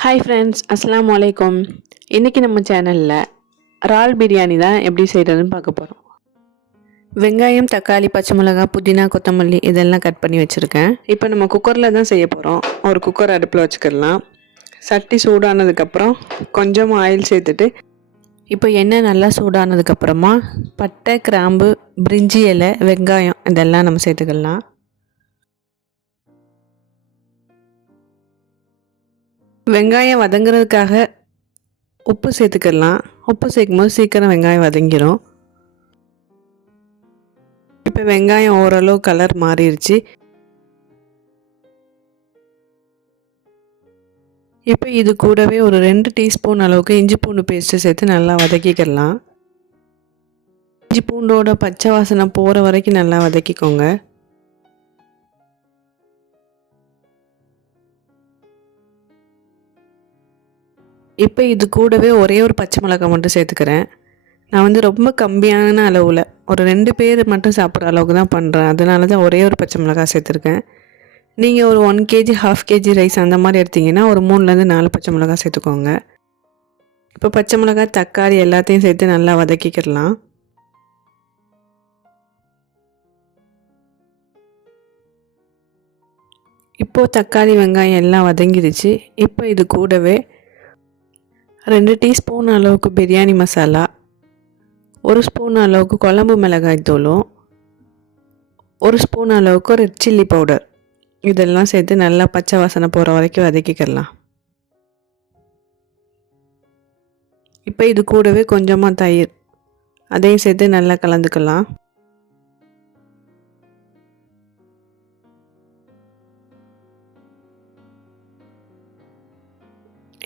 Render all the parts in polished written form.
Hi friends, அஸ்ஸலாமு அலைக்கும். இன்றைக்கி நம்ம சேனலில் இறால் பிரியாணி தான் எப்படி செய்கிறதுன்னு பார்க்க போகிறோம். வெங்காயம், தக்காளி, பச்சை மிளகாய், புதினா, கொத்தமல்லி இதெல்லாம் கட் பண்ணி வச்சுருக்கேன். இப்போ நம்ம குக்கரில் தான் செய்ய போகிறோம். ஒரு குக்கர் அடுப்பில் வச்சுக்கிடலாம். சட்டி சூடானதுக்கப்புறம் கொஞ்சம் ஆயில் சேர்த்துட்டு இப்போ எண்ணெய் நல்லா சூடானதுக்கப்புறமா பட்டை, கிராம்பு, பிரிஞ்சி இலை, வெங்காயம் இதெல்லாம் நம்ம சேர்த்துக்கலாம். வெங்காயம் வதங்குறதுக்காக உப்பு சேர்த்துக்கலாம். உப்பு சேர்க்கும்போது சீக்கிரம் வெங்காயம் வதங்கிடும். இப்போ வெங்காயம் ஓரளவு கலர் மாறிடுச்சு. இப்போ இது கூடவே ஒரு 2 டீஸ்பூன் அளவுக்கு இஞ்சி பூண்டு பேஸ்ட்டு சேர்த்து நல்லா வதக்கிக்கலாம். இஞ்சி பூண்டோட பச்சை வாசனை போகிற வரைக்கும் நல்லா வதக்கிக்கோங்க. இப்போ இது கூடவே ஒரே ஒரு பச்சை மிளகாய் மட்டும் சேர்த்துக்கிறேன். நான் ரொம்ப கம்மியான அளவில் ஒரு 2 பேர் மட்டும் சாப்பிட்ற அளவுக்கு தான் பண்ணுறேன். அதனால தான் ஒரே ஒரு பச்சை மிளகாய் சேர்த்துருக்கேன். நீங்கள் ஒரு 1 kg, 1/2 kg ரைஸ் அந்த மாதிரி எடுத்திங்கன்னா ஒரு 3லேருந்து 4 பச்சை மிளகாய் சேர்த்துக்கோங்க. இப்போ பச்சை மிளகாய், தக்காளி எல்லாத்தையும் சேர்த்து நல்லா வதக்கிக்கிடலாம். இப்போது தக்காளி, வெங்காயம் எல்லாம் வதங்கிடுச்சு. இப்போ இது கூடவே 2 டீஸ்பூன் அளவுக்கு பிரியாணி மசாலா, 1 ஸ்பூன் அளவுக்கு குழம்பு மிளகாய் தூளும், 1 ஸ்பூன் அளவுக்கு ரெட் சில்லி பவுடர் இதெல்லாம் சேர்த்து நல்லா பச்சை வாசனை போகிற வரைக்கும் வதக்கிக்கலாம். இப்போ இது கூடவே கொஞ்சமாக தயிர் அதையும் சேர்த்து நல்லா கலந்துக்கலாம்.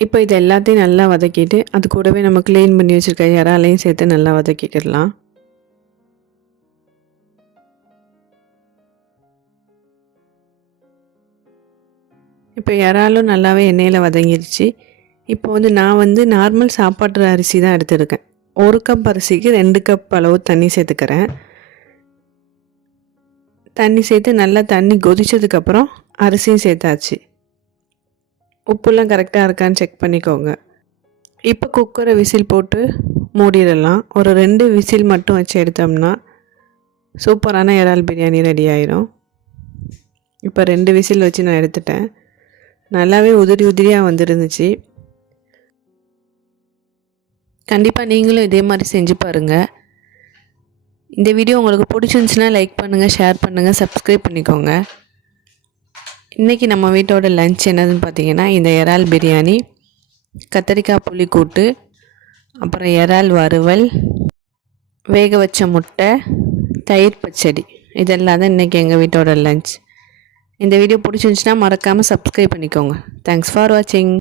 இப்போ இது எல்லாத்தையும் நல்லா வதக்கிட்டு அது கூடவே நம்ம க்ளீன் பண்ணி வச்சுருக்க இறாலையும் சேர்த்து நல்லா வதக்கிக்கிடலாம். இப்போ இறாலும் நல்லாவே எண்ணெயில் வதங்கிடுச்சு. இப்போ நான் நார்மல் சாப்பாட்டு அரிசி தான் எடுத்துருக்கேன். 1 கப் அரிசிக்கு 2 கப் அளவு தண்ணி சேர்த்துக்கிறேன். தண்ணி சேர்த்து நல்லா தண்ணி கொதிச்சதுக்கப்புறம் அரிசியும் சேர்த்தாச்சு. உப்புலாம் கரெக்டாக இருக்கான்னு செக் பண்ணிக்கோங்க. இப்போ குக்கரை விசில் போட்டு மூடிடலாம். ஒரு 2 விசில் மட்டும் வச்சு எடுத்தோம்னா சூப்பரான இறால் பிரியாணி ரெடி ஆயிடும். இப்போ 2 விசில் வச்சு நான் எடுத்துட்டேன். நல்லாவே உதிரியாக வந்துருந்துச்சு. கண்டிப்பாக நீங்களும் இதே மாதிரி செஞ்சு பாருங்கள். இந்த வீடியோ உங்களுக்கு பிடிச்சிருந்துச்சுன்னா லைக் பண்ணுங்கள், ஷேர் பண்ணுங்கள், சப்ஸ்கிரைப் பண்ணிக்கோங்க. இன்றைக்கி நம்ம வீட்டோட லஞ்ச் என்னதுன்னு பார்த்தீங்கன்னா இந்த இறால் பிரியாணி, கத்திரிக்காய் புளிக்கூட்டு, அப்புறம் இறால் வறுவல், வேக வச்ச முட்டை, தயிர் பச்சடி இதெல்லாம் தான் இன்றைக்கி எங்கள் வீட்டோட லஞ்ச். இந்த வீடியோ பிடிச்சிருந்துச்சுன்னா மறக்காமல் சப்ஸ்கிரைப் பண்ணிக்கோங்க. தேங்க்ஸ் ஃபார் வாட்சிங்.